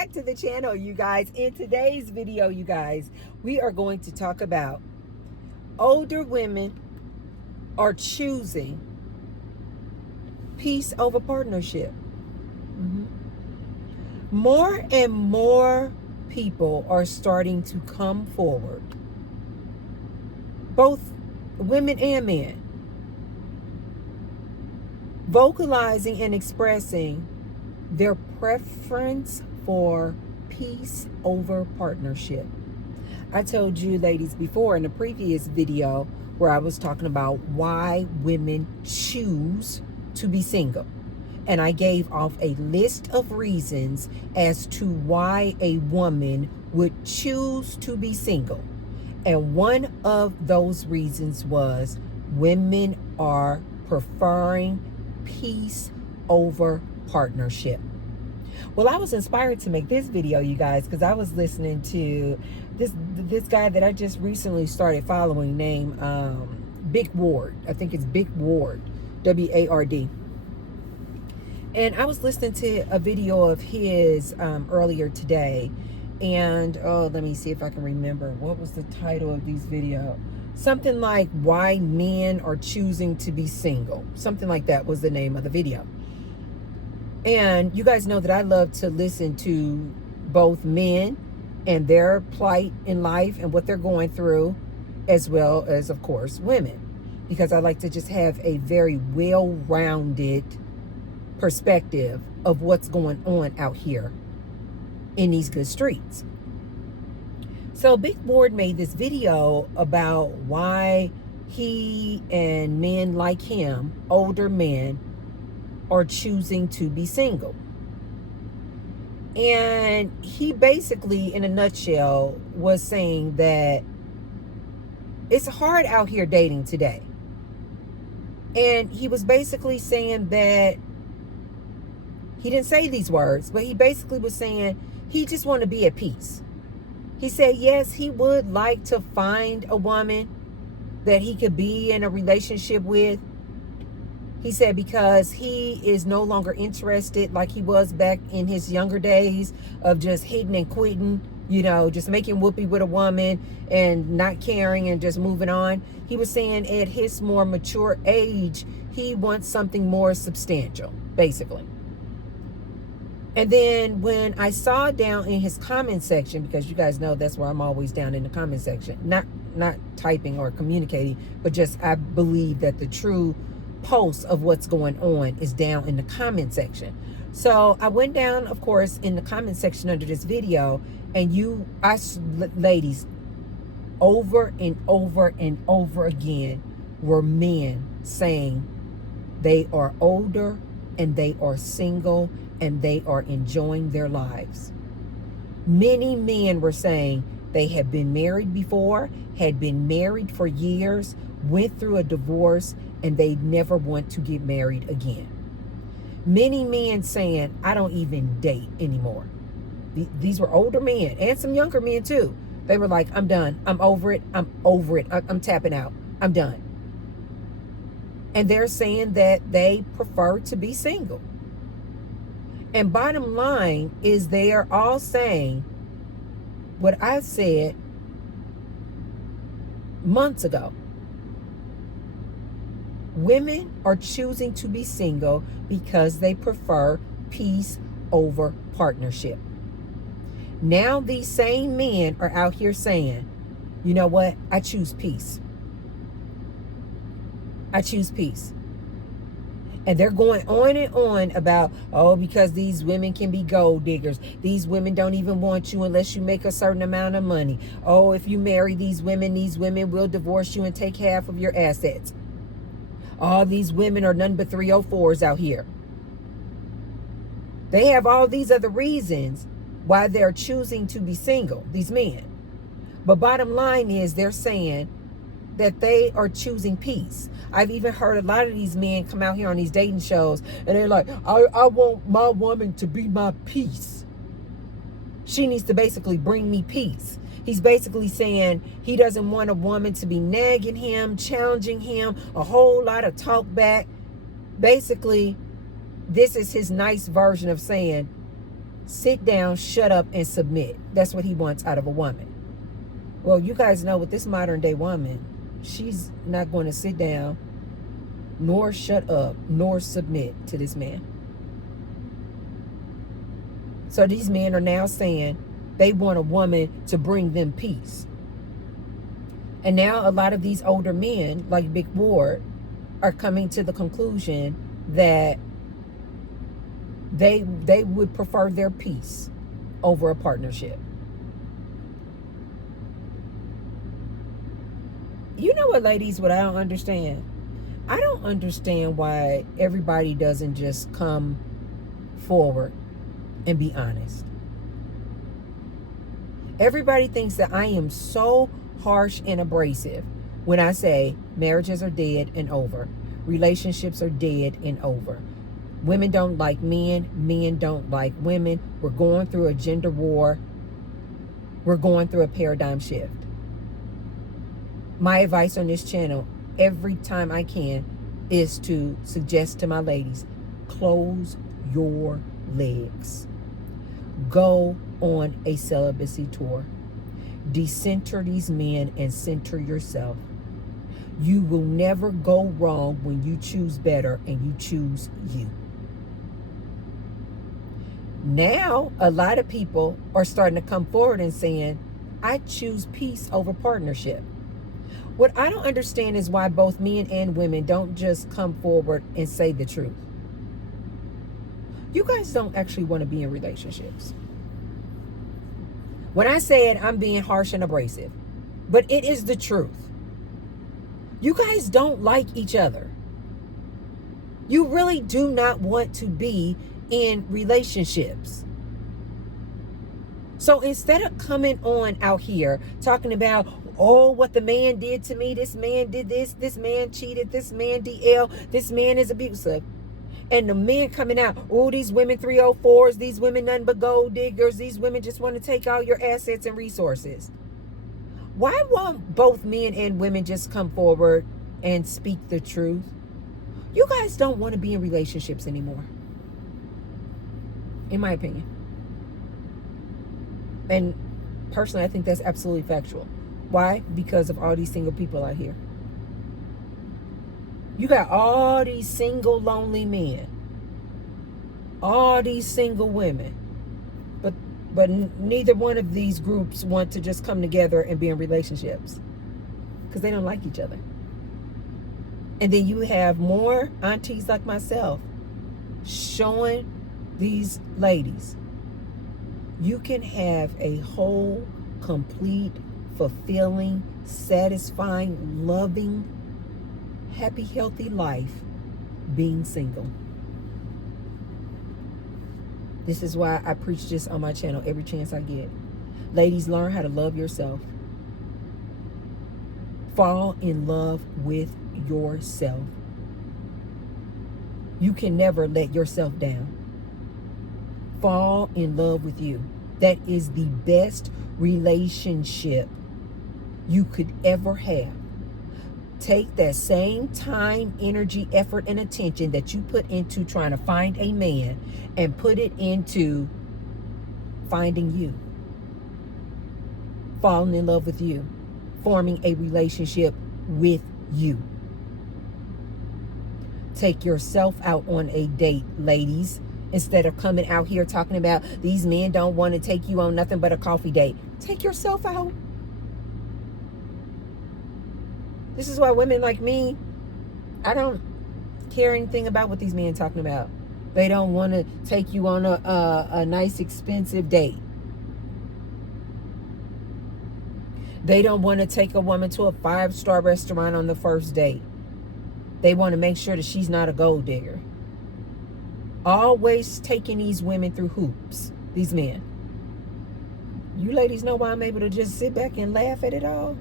back to the channel, you guys. In today's video, you guys, we are going to talk about older women are choosing peace over partnership. More and more people are starting to come forward, both women and men, vocalizing and expressing their preference for peace over partnership. I told you ladies before in the previous video where I was talking about why women choose to be single. And I gave off a list of reasons as to why a woman would choose to be single. And one of those reasons was women are preferring peace over partnership. Well, I was inspired to make this video, you guys, because I was listening to this guy that I just recently started following named Big Ward. I think it's Big Ward, W-A-R-D. And I was listening to a video of his earlier today. And, let me see if I can remember. What was the title of these videos? Something like Why Men Are Choosing to Be Single. Something like that was the name of the video. And you guys know that I love to listen to both men and their plight in life and what they're going through, as well as, of course, women. Because I like to just have a very well-rounded perspective of what's going on out here in these good streets. So Big Ward made this video about why he and men like him, older men, are choosing to be single. And he basically, in a nutshell, was saying that it's hard out here dating today. And he was basically saying that, he didn't say these words, but he basically was saying he just want to be at peace. He said, yes, he would like to find a woman that he could be in a relationship with. He said because he is no longer interested like he was back in his younger days of just hitting and quitting, you know, just making whoopee with a woman and not caring and just moving on. He was saying at his more mature age, he wants something more substantial, basically. And then when I saw down in his comment section, because you guys know that's where I'm always down in the comment section, not typing or communicating, but just I believe that the true post of what's going on is down in the comment section. So I went down, of course, in the comment section under this video, and ladies, over and over and over again were men saying they are older and they are single and they are enjoying their lives. Many men were saying they had been married before, had been married for years, went through a divorce, and they never want to get married again. Many men saying, I don't even date anymore. These were older men and some younger men too. They were like, I'm done. I'm over it. I'm over it. I'm tapping out. I'm done. And they're saying that they prefer to be single. And bottom line is they are all saying what I said months ago. Women are choosing to be single because they prefer peace over partnership. Now these same men are out here saying, you know what? I choose peace. I choose peace. And they're going on and on about, oh, because these women can be gold diggers. These women don't even want you unless you make a certain amount of money. Oh, if you marry these women will divorce you and take half of your assets. All these women are none but 304s out here. They have all these other reasons why they're choosing to be single, these men. But bottom line is they're saying that they are choosing peace. I've even heard a lot of these men come out here on these dating shows and they're like, I want my woman to be my peace. She needs to basically bring me peace. He's basically saying he doesn't want a woman to be nagging him, challenging him, a whole lot of talk back. Basically, this is his nice version of saying, sit down, shut up, and submit. That's what he wants out of a woman. Well, you guys know with this modern day woman, she's not going to sit down, nor shut up, nor submit to this man. So these men are now saying they want a woman to bring them peace. And now a lot of these older men, like Big Ward, are coming to the conclusion that they would prefer their peace over a partnership. You know what, ladies, what I don't understand? I don't understand why everybody doesn't just come forward and be honest. Everybody thinks that I am so harsh and abrasive when I say marriages are dead and over. Relationships are dead and over. Women don't like men. Men don't like women. We're going through a gender war. We're going through a paradigm shift. My advice on this channel, every time I can, is to suggest to my ladies, close your legs. Go on a celibacy tour. Decenter these men and center yourself. You will never go wrong when you choose better and you choose you. Now, a lot of people are starting to come forward and saying, I choose peace over partnership. What I don't understand is why both men and women don't just come forward and say the truth. You guys don't actually want to be in relationships. When I say it, I'm being harsh and abrasive, but it is the truth. You guys don't like each other. You really do not want to be in relationships. So instead of coming on out here talking about, oh, what the man did to me, this man did this man cheated, this man DL, this man is abusive. And the men coming out, oh, these women 304s, these women nothing but gold diggers, these women just want to take all your assets and resources. Why won't both men and women just come forward and speak the truth? You guys don't want to be in relationships anymore, in my opinion. And personally, I think that's absolutely factual. Why? Because of all these single people out here. You got all these single, lonely men. All these single women. But neither one of these groups want to just come together and be in relationships. Because they don't like each other. And then you have more aunties like myself showing these ladies, you can have a whole, complete, fulfilling, satisfying, loving, happy, healthy life being single. This is why I preach this on my channel every chance I get. Ladies, learn how to love yourself. Fall in love with yourself. You can never let yourself down. Fall in love with you. That is the best relationship you could ever have. Take that same time, energy, effort, and attention that you put into trying to find a man and put it into finding you. Falling in love with you. Forming a relationship with you. Take yourself out on a date, ladies. Instead of coming out here talking about these men don't want to take you on nothing but a coffee date. Take yourself out. This is why women like me, I don't care anything about what these men talking about. They don't want to take you on a nice expensive date. They don't want to take a woman to a 5-star restaurant on the first date. They want to make sure that she's not a gold digger. Always taking these women through hoops, these men. You ladies know why I'm able to just sit back and laugh at it all?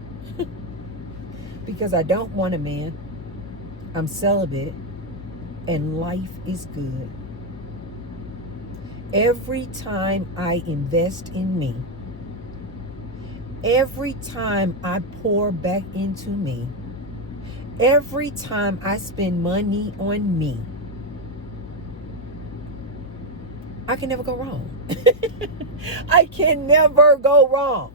Because I don't want a man. I'm celibate and life is good. Every time I invest in me, every time I pour back into me, every time I spend money on me, I can never go wrong. I can never go wrong.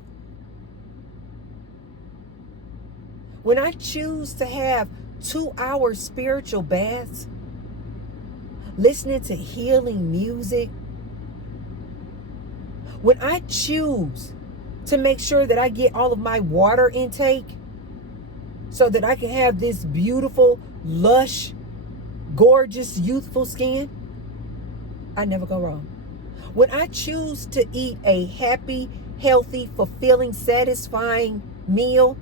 When I choose to have 2-hour spiritual baths, listening to healing music, when I choose to make sure that I get all of my water intake so that I can have this beautiful, lush, gorgeous, youthful skin, I never go wrong. When I choose to eat a happy, healthy, fulfilling, satisfying meal,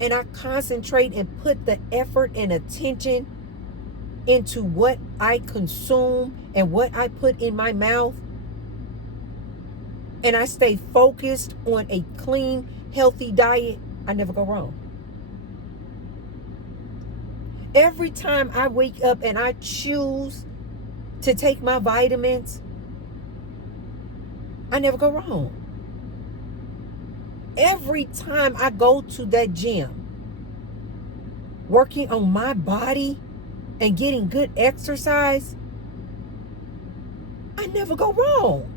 and I concentrate and put the effort and attention into what I consume and what I put in my mouth, and I stay focused on a clean, healthy diet, I never go wrong. Every time I wake up and I choose to take my vitamins, I never go wrong. Every time I go to that gym, working on my body and getting good exercise, I never go wrong.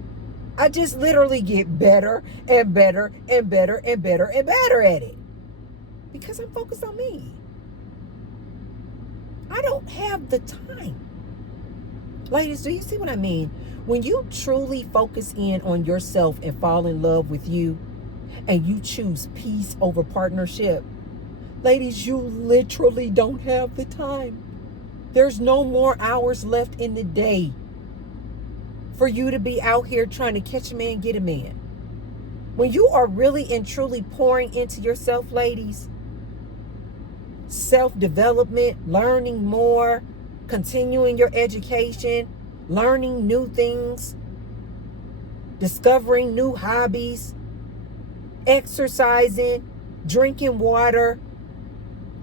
I just literally get better and better and better and better and better at it because I'm focused on me. I don't have the time. Ladies, do you see what I mean? When you truly focus in on yourself and fall in love with you, and you choose peace over partnership, ladies, you literally don't have the time. There's no more hours left in the day for you to be out here trying to catch a man, get a man. When you are really and truly pouring into yourself, ladies, self-development, learning more, continuing your education, learning new things, discovering new hobbies, exercising, drinking water,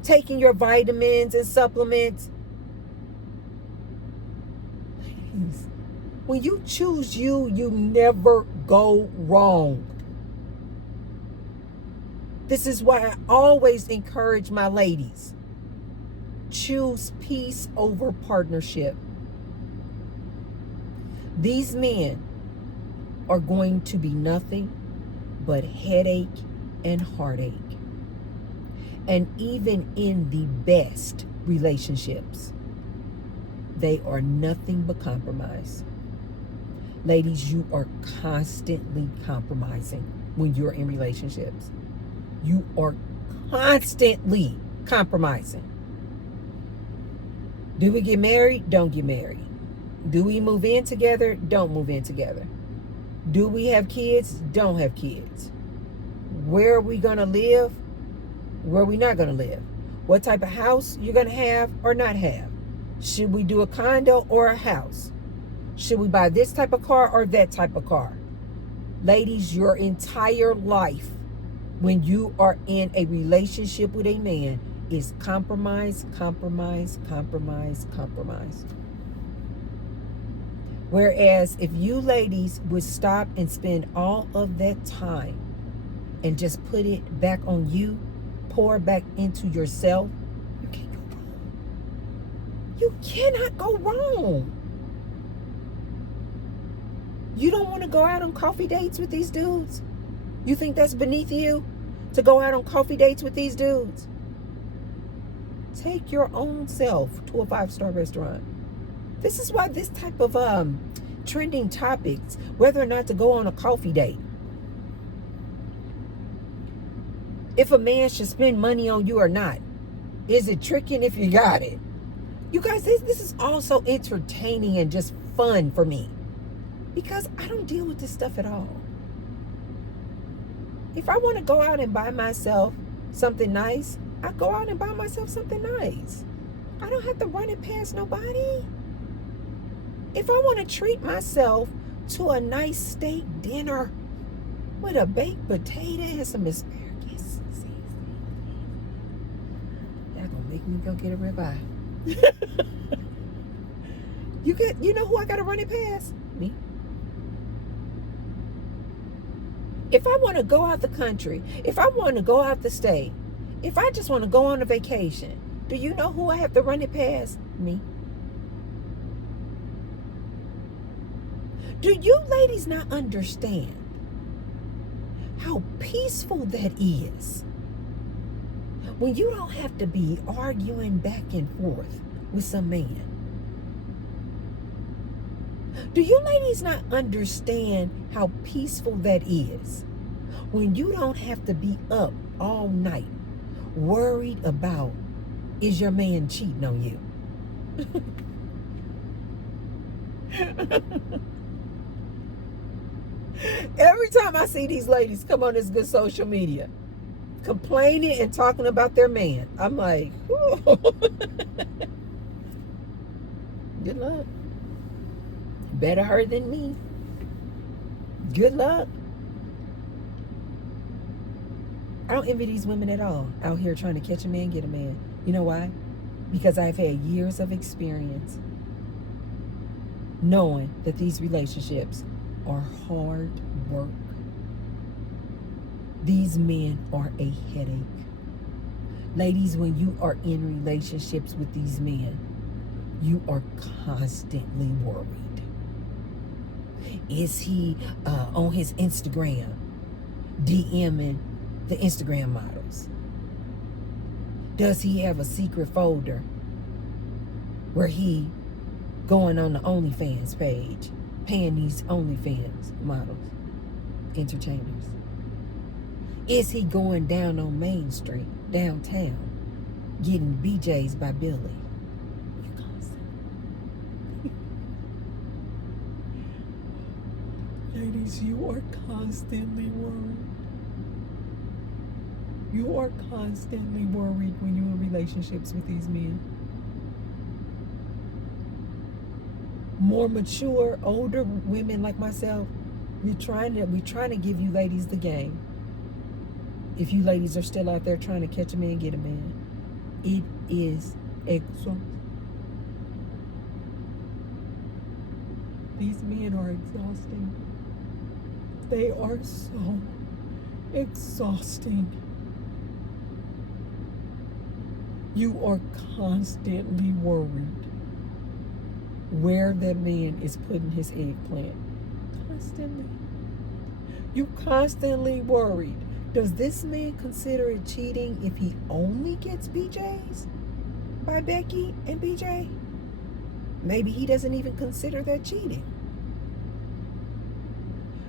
taking your vitamins and supplements. Ladies, when you choose you, you never go wrong. This is why I always encourage my ladies. Choose peace over partnership. These men are going to be nothing but headache and heartache. And even in the best relationships, they are nothing but compromise. Ladies, you are constantly compromising when you're in relationships. You are constantly compromising. Do we get married? Don't get married. Do we move in together? Don't move in together. Do we have kids? Don't have kids. Where are we going to live? Where are we not going to live? What type of house you're going to have or not have? Should we do a condo or a house? Should we buy this type of car or that type of car? Ladies, your entire life when you are in a relationship with a man is compromise, compromise, compromise, compromise. Whereas if you ladies would stop and spend all of that time and just put it back on you, pour back into yourself, you can't go wrong. You cannot go wrong. You don't want to go out on coffee dates with these dudes? You think that's beneath you to go out on coffee dates with these dudes? Take your own self to a 5-star restaurant. This is why this type of trending topics, whether or not to go on a coffee date, if a man should spend money on you or not, is it tricking if you got it? You guys, this is also entertaining and just fun for me because I don't deal with this stuff at all. If I want to go out and buy myself something nice, I go out and buy myself something nice. I don't have to run it past nobody. If I want to treat myself to a nice steak dinner with a baked potato and some asparagus, that's gonna make me go get a ribeye. You know who I gotta run it past? Me. If I want to go out the country, if I want to go out the state, if I just want to go on a vacation, do you know who I have to run it past? Me. Do you ladies not understand how peaceful that is? When you don't have to be arguing back and forth with some man. Do you ladies not understand how peaceful that is? When you don't have to be up all night worried about, is your man cheating on you? Every time I see these ladies come on this good social media complaining and talking about their man, I'm like, good luck. Better her than me. Good luck. I don't envy these women at all out here trying to catch a man, get a man. You know why? Because I've had years of experience knowing that these relationships are hard work. These men are a headache. Ladies, when you are in relationships with these men, you are constantly worried. Is he on his Instagram DMing the Instagram models? Does he have a secret folder where he going on the OnlyFans page, paying these OnlyFans models, entertainers? Is he going down on Main Street, downtown, getting BJs by Billy? Ladies, you are constantly worried. You are constantly worried when you're in relationships with these men. More mature, older women like myself, we're trying to give you ladies the game. If you ladies are still out there trying to catch a man, get a man, it is exhausting. These men are exhausting. They are so exhausting. You are constantly worried where that man is putting his eggplant. Constantly. You constantly worried. Does this man consider it cheating if he only gets BJs by Becky and BJ? Maybe he doesn't even consider that cheating.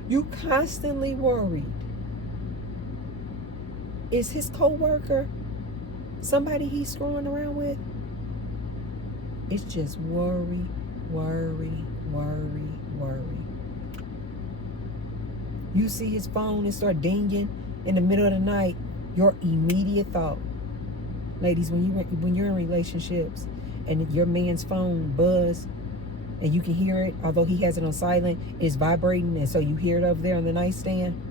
You constantly worried. Is his co-worker somebody he's screwing around with? It's just worry, worry, worry, worry. You see his phone and start dinging in the middle of the night, your immediate thought. Ladies, when you're in relationships and your man's phone buzz and you can hear it, although he has it on silent, it's vibrating, and so you hear it over there on the nightstand.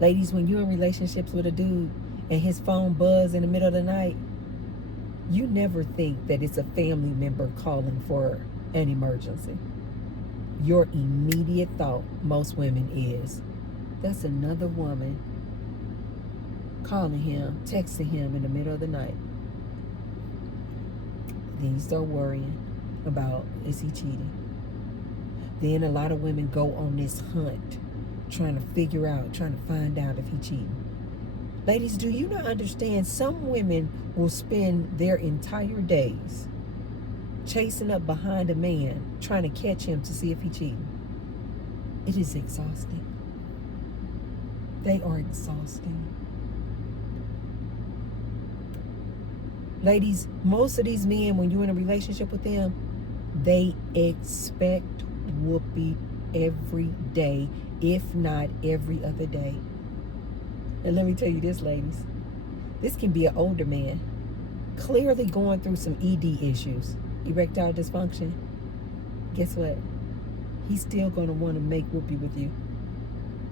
Ladies, when you're in relationships with a dude and his phone buzz in the middle of the night, you never think that it's a family member calling for an emergency. Your immediate thought, most women, is, that's another woman calling him, texting him in the middle of the night. Then you start worrying about, is he cheating? Then a lot of women go on this hunt, trying to figure out, trying to find out if he cheating. Ladies, do you not understand? Some women will spend their entire days chasing up behind a man, trying to catch him to see if he cheating. It is exhausting. They are exhausting. Ladies, most of these men, when you're in a relationship with them, they expect whoopee every day, if not every other day. And let me tell you this, ladies. This can be an older man, clearly going through some ED issues, erectile dysfunction. Guess what? He's still going to want to make whoopee with you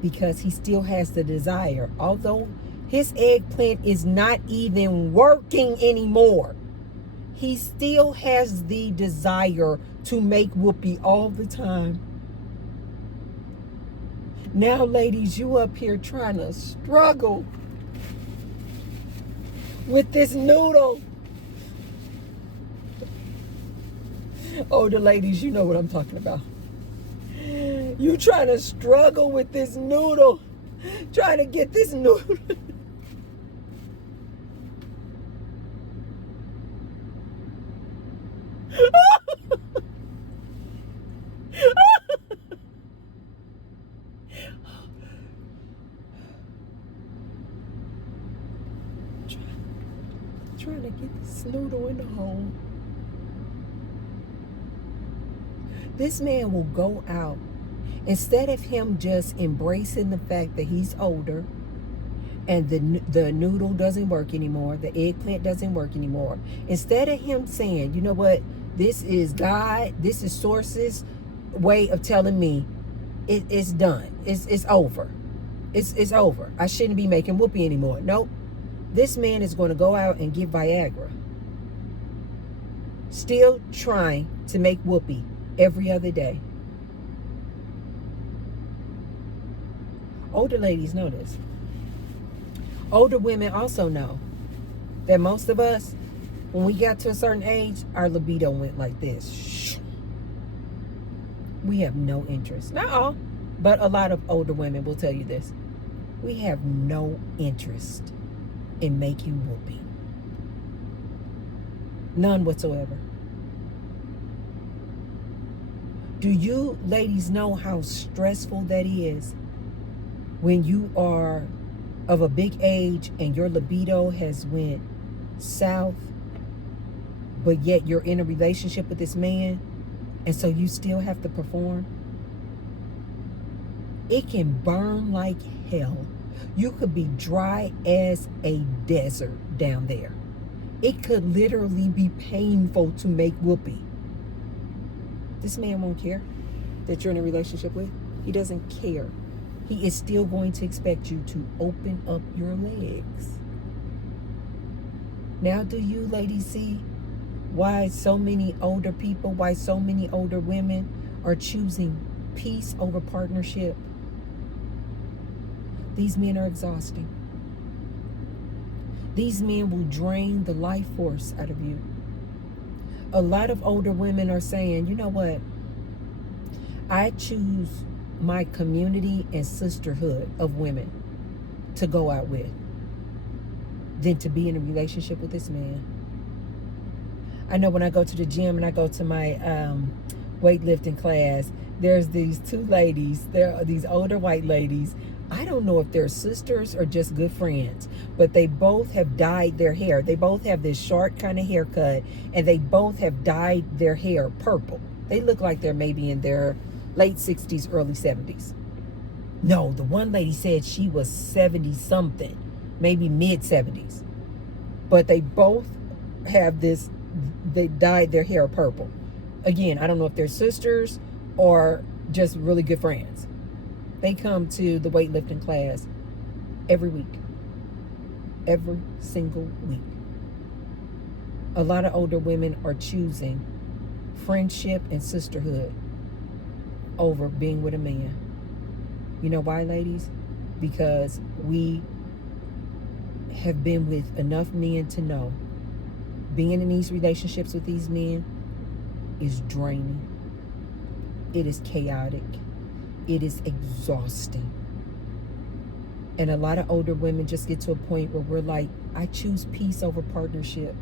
because he still has the desire. Although his eggplant is not even working anymore, he still has the desire to make whoopee all the time. Now, ladies, you up here trying to struggle with this noodle. Older ladies, you know what I'm talking about. You trying to struggle with this noodle. Trying to get this noodle. Trying to get this noodle in the hole. This man will go out, instead of him just embracing the fact that he's older and the noodle doesn't work anymore, the eggplant doesn't work anymore. Instead of him saying, you know what, this is God, this is Source's way of telling me it's done. It's over. It's over. I shouldn't be making whoopee anymore. Nope. This man is going to go out and get Viagra. Still trying to make whoopee every other day. Older ladies know this. Older women also know that most of us, when we got to a certain age, our libido went like this. We have no interest. Not all, but a lot of older women will tell you this. We have no interest in making whoopee. None whatsoever. Do you ladies know how stressful that is when you are of a big age and your libido has went south, but yet you're in a relationship with this man, and so you still have to perform? It can burn like hell. You could be dry as a desert down there. It could literally be painful to make whoopee. This man won't care that you're in a relationship with. He doesn't care. He is still going to expect you to open up your legs. Now, do you ladies see why so many older people, why so many older women are choosing peace over partnership? These men are exhausting. These men will drain the life force out of you. A lot of older women are saying, you know what? I choose my community and sisterhood of women to go out with than to be in a relationship with this man. I know when I go to the gym and I go to my weightlifting class, there's these two ladies, there are these older white ladies. I don't know if they're sisters or just good friends, but they both have dyed their hair. They both have this short kind of haircut, and they both have dyed their hair purple. They look like they're maybe in their late 60s, early 70s. No, the one lady said she was 70 something, maybe mid 70s. But they both have this, they dyed their hair purple. Again, I don't know if they're sisters or just really good friends. They come to the weightlifting class every week. Every single week. A lot of older women are choosing friendship and sisterhood over being with a man. You know why, ladies? Because we have been with enough men to know being in these relationships with these men is draining. It is chaotic. It is exhausting. And a lot of older women just get to a point where we're like, I choose peace over partnership.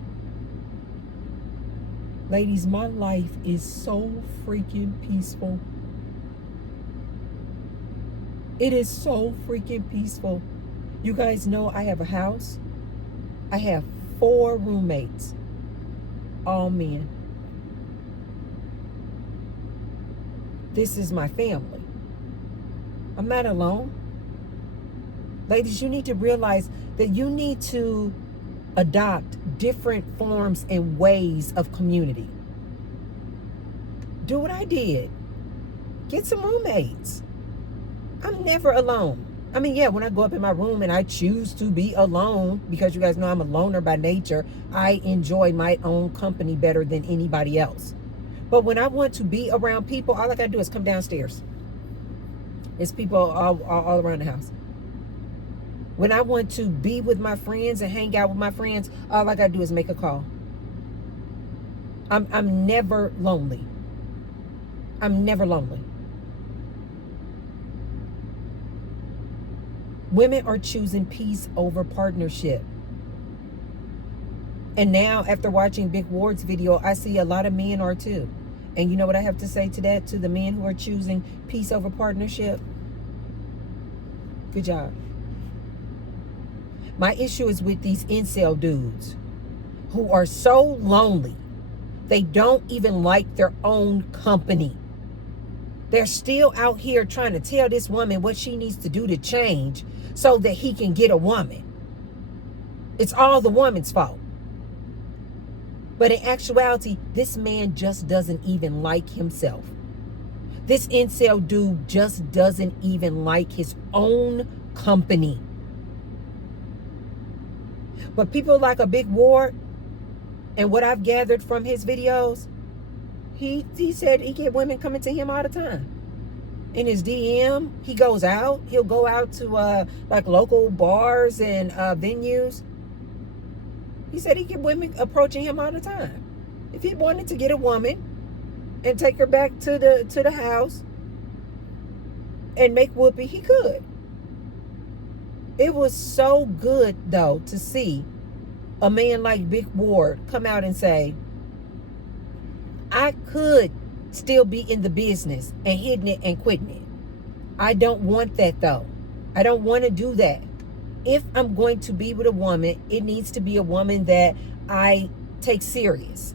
Ladies, my life is so freaking peaceful. It is so freaking peaceful. You guys know I have a house. I have 4 roommates, all men. This is my family. I'm not alone. Ladies, you need to realize that you need to adopt different forms and ways of community. Do what I did. Get some roommates. I'm never alone. I mean, yeah, when I go up in my room and I choose to be alone, because you guys know I'm a loner by nature, I enjoy my own company better than anybody else. But when I want to be around people, all I gotta do is come downstairs. It's people all around the house. When I want to be with my friends and hang out with my friends, all I gotta do is make a call. I'm never lonely. I'm never lonely. Women are choosing peace over partnership. And now, after watching Big Ward's video, I see a lot of men are too. And you know what I have to say to that, to the men who are choosing peace over partnership? Good job. My issue is with these incel dudes who are so lonely. They don't even like their own company. They're still out here trying to tell this woman what she needs to do to change so that he can get a woman. It's all the woman's fault. But in actuality, this man just doesn't even like himself. This incel dude just doesn't even like his own company. But people like a Big Ward, and what I've gathered from his videos, he said he get women coming to him all the time. In his DM, he goes out. He'll go out to like local bars and venues. He said he get women approaching him all the time. If he wanted to get a woman and take her back to the house and make whoopee, he could. It was so good, though, to see a man like Big Ward come out and say, I could still be in the business and hitting it and quitting it. I don't want that, though. I don't want to do that. If I'm going to be with a woman, it needs to be a woman that I take serious.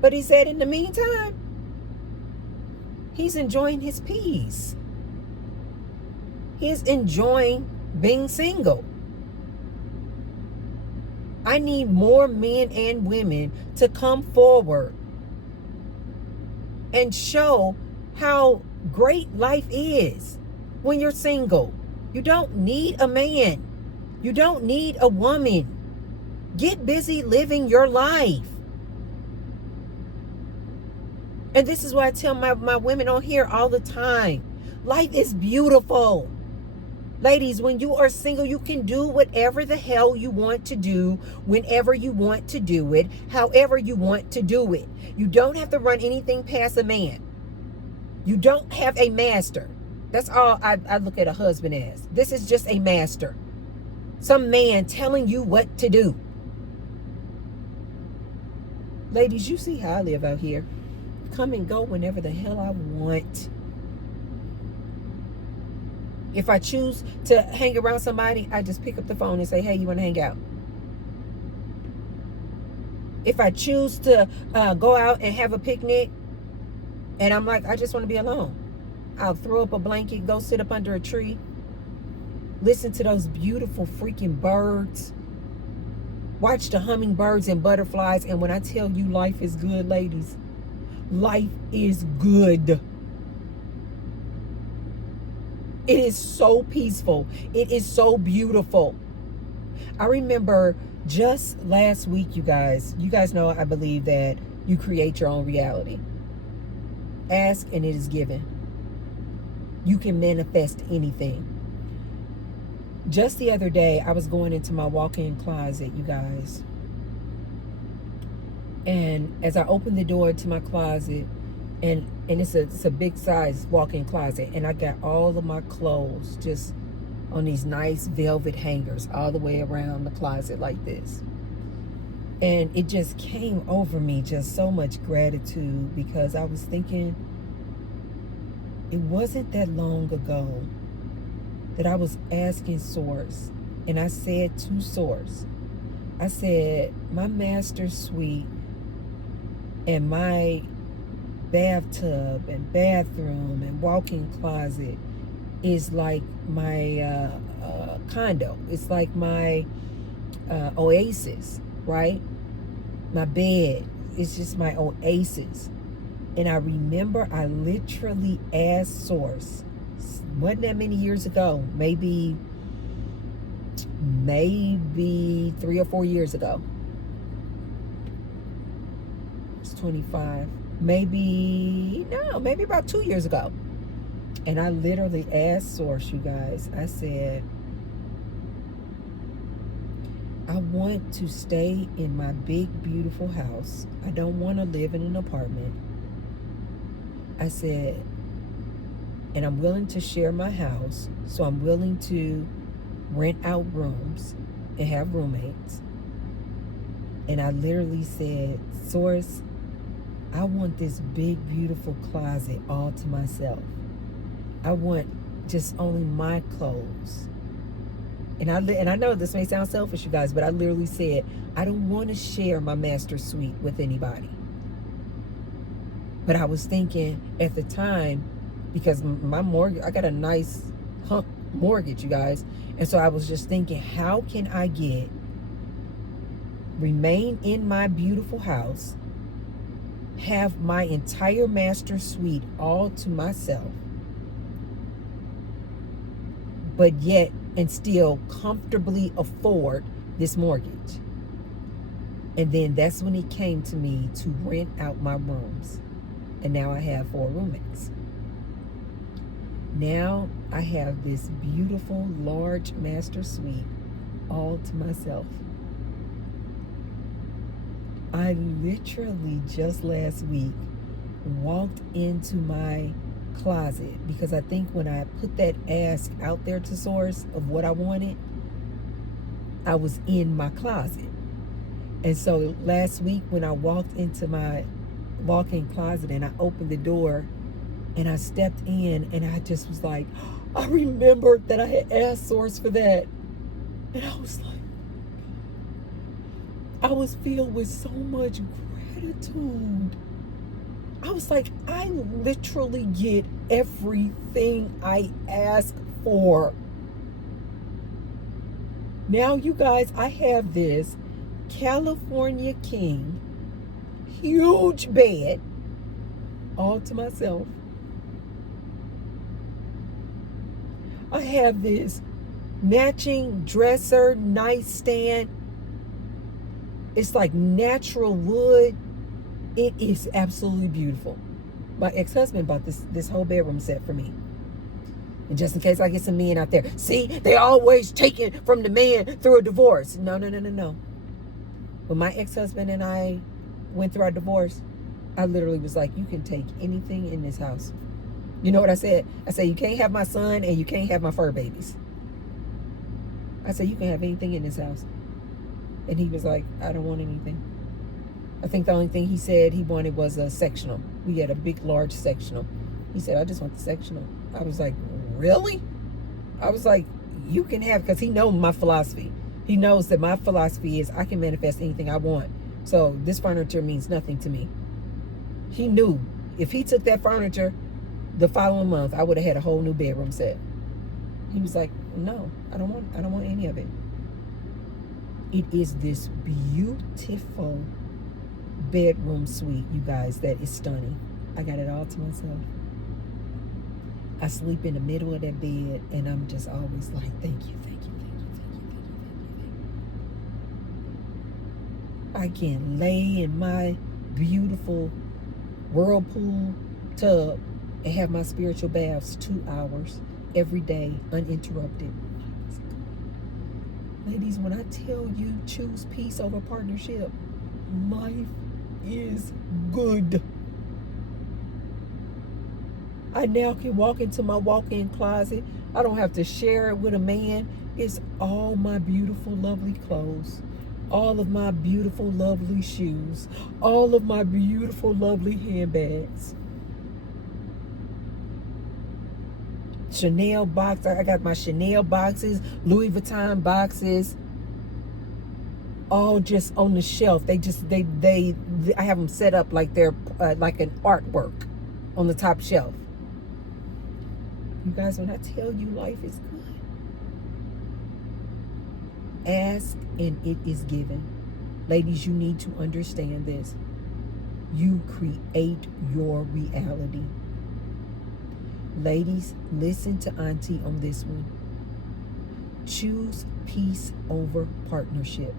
But he said in the meantime, he's enjoying his peace. He's enjoying being single. I need more men and women to come forward and show how great life is when you're single. You don't need a man. You don't need a woman. Get busy living your life. And this is why I tell my women on here all the time. Life is beautiful. Ladies, when you are single, you can do whatever the hell you want to do, whenever you want to do it, however you want to do it. You don't have to run anything past a man. You don't have a master. That's all I look at a husband as. This is just a master. Some man telling you what to do. Ladies, you see how I live out here. Come and go whenever the hell I want. If I choose to hang around somebody, I just pick up the phone and say, hey, you want to hang out? If I choose to go out and have a picnic, and I'm like, I just want to be alone, I'll throw up a blanket, go sit up under a tree, listen to those beautiful freaking birds, watch the hummingbirds and butterflies. And when I tell you life is good, ladies, life is good. It is so peaceful. It is so beautiful. I remember just last week, you guys know I believe that you create your own reality. Ask and it is given. You can manifest anything. Just the other day, I was going into my walk-in closet, you guys. And as I opened the door to my closet, and it's a big size walk-in closet, and I got all of my clothes just on these nice velvet hangers all the way around the closet like this. And it just came over me, just so much gratitude, because I was thinking, it wasn't that long ago that I was asking Source, and I said to Source, I said, my master suite and my bathtub and bathroom and walk-in closet is like my condo. It's like my oasis, right? My bed is just my oasis. And I remember I literally asked Source, wasn't that many years ago, maybe 3 or 4 years ago. It's 25. Maybe about 2 years ago. And I literally asked Source, you guys, I said, I want to stay in my big, beautiful house. I don't want to live in an apartment. I said, and I'm willing to share my house, so I'm willing to rent out rooms and have roommates. And I literally said, Source, I want this big, beautiful closet all to myself. I want just only my clothes. And I know this may sound selfish, you guys, but I literally said, I don't want to share my master suite with anybody. But I was thinking at the time, because my mortgage, I got a nice hunk mortgage, you guys. And so I was just thinking, how can I remain in my beautiful house, have my entire master suite all to myself, but yet and still comfortably afford this mortgage? And then that's when it came to me to rent out my rooms. And now I have 4 roommates. Now I have this beautiful, large master suite all to myself. I literally just last week walked into my closet, because I think when I put that ask out there to Source of what I wanted, I was in my closet. And so last week when I walked into my walk-in closet and I opened the door and I stepped in, and I just was like, I remembered that I had asked Source for that. And I was like, I was filled with so much gratitude. I was like, I literally get everything I ask for. Now, you guys, I have this California King, huge bed, all to myself. I have this matching dresser, nightstand. It's like natural wood. It is absolutely beautiful. My ex-husband bought this whole bedroom set for me. And just in case I get some men out there, see, they always take it from the man through a divorce. No. When my ex-husband and I went through our divorce, I literally was like, you can take anything in this house. You know what I said? I said, you can't have my son and you can't have my fur babies. I said, you can have anything in this house. And he was like, I don't want anything. I think the only thing he said he wanted was a sectional. We had a big, large sectional. He said, I just want the sectional. I was like, really? I was like, you can have, because he knows my philosophy. He knows that my philosophy is I can manifest anything I want. So this furniture means nothing to me. He knew if he took that furniture the following month, I would have had a whole new bedroom set. He was like, no, I don't want any of it. It is this beautiful bedroom suite, you guys, that is stunning. I got it all to myself. I sleep in the middle of that bed, and I'm just always like, thank you. I can lay in my beautiful whirlpool tub and have my spiritual baths 2 hours every day, uninterrupted. Ladies, when I tell you choose peace over partnership, life is good. I now can walk into my walk-in closet. I don't have to share it with a man. It's all my beautiful, lovely clothes, all of my beautiful, lovely shoes, all of my beautiful, lovely handbags. Chanel box. I got my Chanel boxes, Louis Vuitton boxes, all just on the shelf. I have them set up like they're like an artwork on the top shelf. You guys, when I tell you life is good, ask and it is given. Ladies, you need to understand this. You create your reality. Ladies, listen to Auntie on this one. Choose peace over partnership.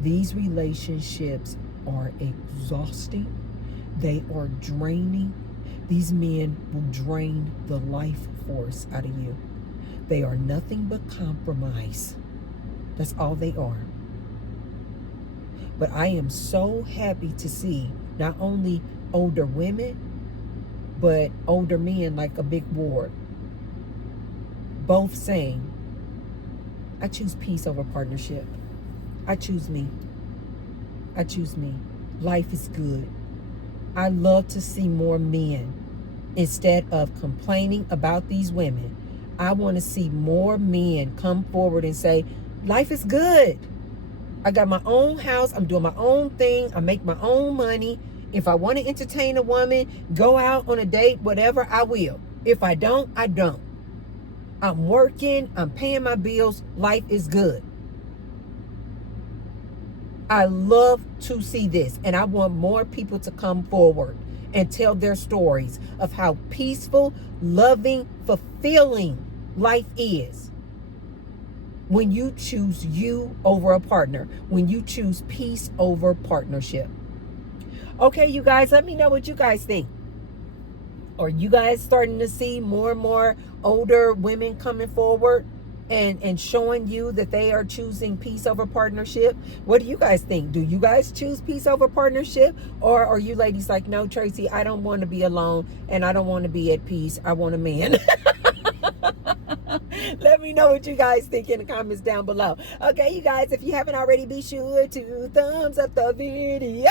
These relationships are exhausting. They are draining. These men will drain the life force out of you. They are nothing but compromise. That's all they are. But I am so happy to see not only older women, but older men like a big ward, both saying, I choose peace over partnership. I choose me. I choose me. Life is good. I love to see more men, instead of complaining about these women, I want to see more men come forward and say, life is good. I got my own house. I'm doing my own thing. I make my own money. If I want to entertain a woman, go out on a date, whatever, I will. If I don't, I don't. I'm working. I'm paying my bills. Life is good. I love to see this, and I want more people to come forward and tell their stories of how peaceful, loving, fulfilling life is when you choose you over a partner, when you choose peace over partnership. Okay, you guys, let me know what you guys think. Are you guys starting to see more and more older women coming forward and showing you that they are choosing peace over partnership? What do you guys think? Do you guys choose peace over partnership? Or are you ladies like, no, Tracy, I don't want to be alone and I don't want to be at peace. I want a man. Let me know what you guys think in the comments down below. Okay, you guys, if you haven't already, be sure to thumbs up the video.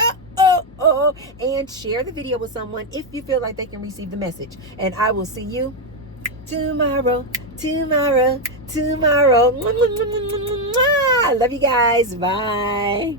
And share the video with someone if you feel like they can receive the message. And I will see you tomorrow. I love you guys. Bye.